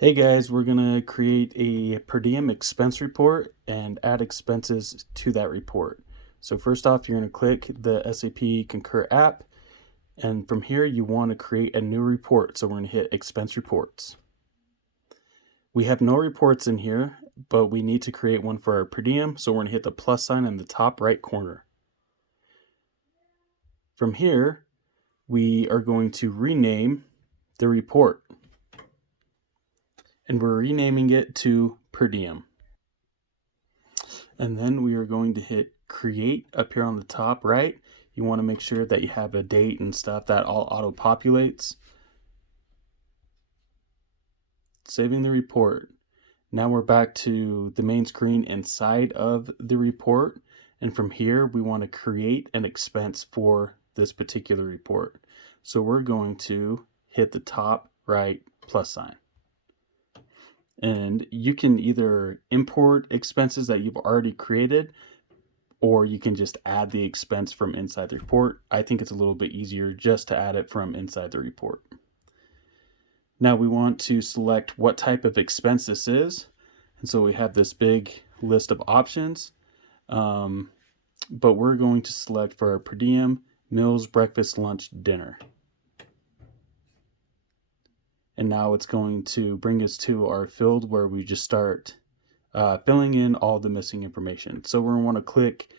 Hey guys, we're gonna create a per diem expense report and add expenses to that report. So first off, you're gonna click the SAP Concur app, and from here you want to create a new report. So we're gonna hit expense reports. We have no reports in here, but we need to create one for our per diem. So we're gonna hit the plus sign in the top right corner. From here, we are going to rename the report, and we're renaming it to per diem. And then we are going to hit create up here on the top right. You want to make sure that you have a date and stuff that all auto populates. Saving the report. Now we're back to the main screen inside of the report. And from here, we want to create an expense for this particular report. So we're going to hit the top right plus sign. And you can either import expenses that you've already created, or you can just add the expense from inside the report. I think it's a little bit easier just to add it from inside the report. Now we want to select what type of expense this is. And so we have this big list of options, but we're going to select for our per diem, meals, breakfast, lunch, dinner. And now it's going to bring us to our field where we just start filling in all the missing information. So we're going to want to click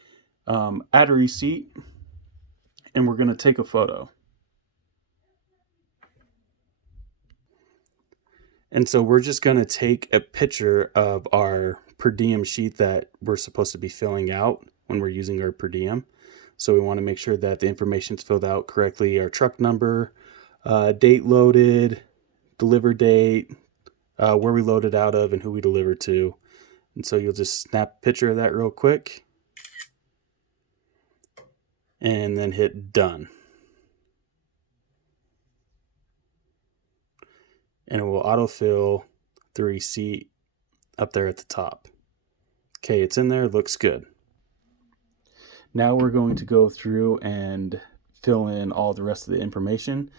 add a receipt, and we're going to take a photo. And so we're just going to take a picture of our per diem sheet that we're supposed to be filling out when we're using our per diem. So we want to make sure that the information is filled out correctly, our truck number, date loaded, deliver date, where we loaded out of, and who we delivered to. And so you'll just snap a picture of that real quick and then hit done. And it will autofill the receipt up there at the top. Okay, it's in there, looks good. Now we're going to go through and fill in all the rest of the information.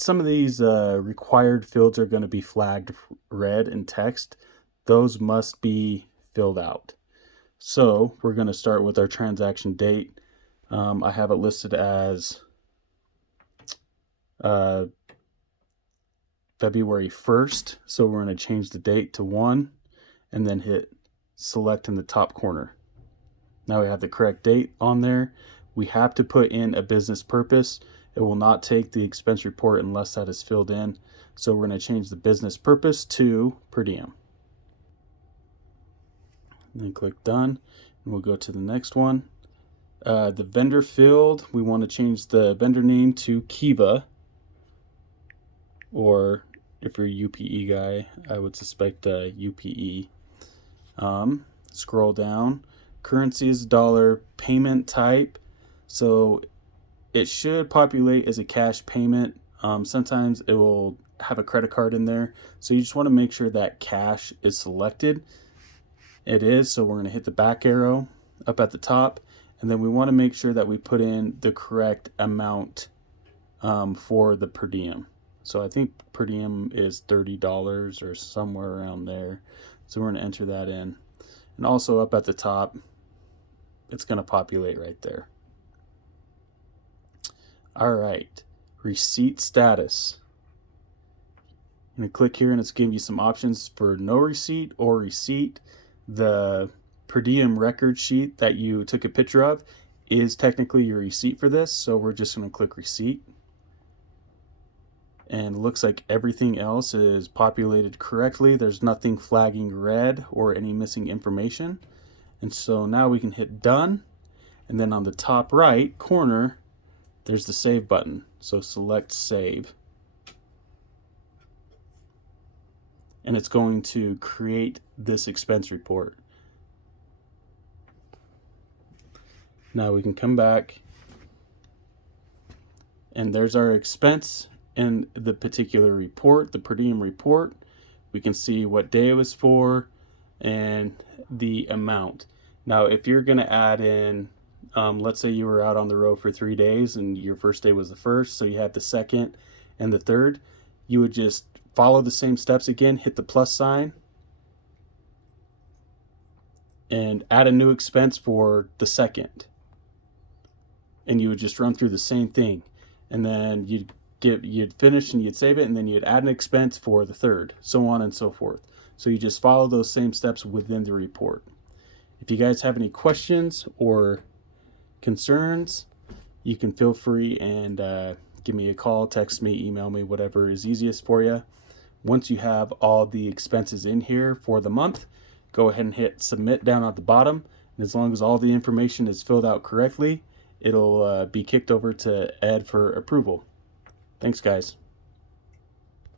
Some of these required fields are going to be flagged red in text. Those must be filled out. So we're going to start with our transaction date. I have it listed as February 1st. So we're going to change the date to 1 and then hit select in the top corner. Now we have the correct date on there. We have to put in a business purpose. It will not take the expense report unless that is filled in. So we're going to change the business purpose to per diem. And then click done, and we'll go to the next one. The vendor field, we want to change the vendor name to Kiva, or if you're a UPE guy, I would suspect UPE. Scroll down. Currency is dollar. Payment type, so it should populate as a cash payment. Sometimes it will have a credit card in there, so you just want to make sure that cash is selected. It is, so we're going to hit the back arrow up at the top, and then we want to make sure that we put in the correct amount for the per diem. So I think per diem is $30 or somewhere around there. So we're going to enter that in. And also up at the top, it's going to populate right there. All right, receipt status. I'm going to click here and it's giving you some options for no receipt or receipt. The per diem record sheet that you took a picture of is technically your receipt for this. So we're just going to click receipt. And it looks like everything else is populated correctly. There's nothing flagging red or any missing information. And so now we can hit done. And then on the top right corner, there's the save button. So select save. And it's going to create this expense report. Now we can come back, and there's our expense in the particular report, the per diem report. We can see what day it was for and the amount. Now, if you're going to add in, let's say you were out on the road for 3 days and your first day was the first, so you had the second and the third, you would just follow the same steps again, hit the plus sign, and add a new expense for the second. And you would just run through the same thing. And then you'd finish and you'd save it, and then you'd add an expense for the third, so on and so forth. So you just follow those same steps within the report. If you guys have any questions or concerns, you can feel free and give me a call, text me, email me, whatever is easiest for you. Once you have all the expenses in here for the month, go ahead and hit submit down at the bottom. And as long as all the information is filled out correctly, it'll be kicked over to Ed for approval. Thanks, guys.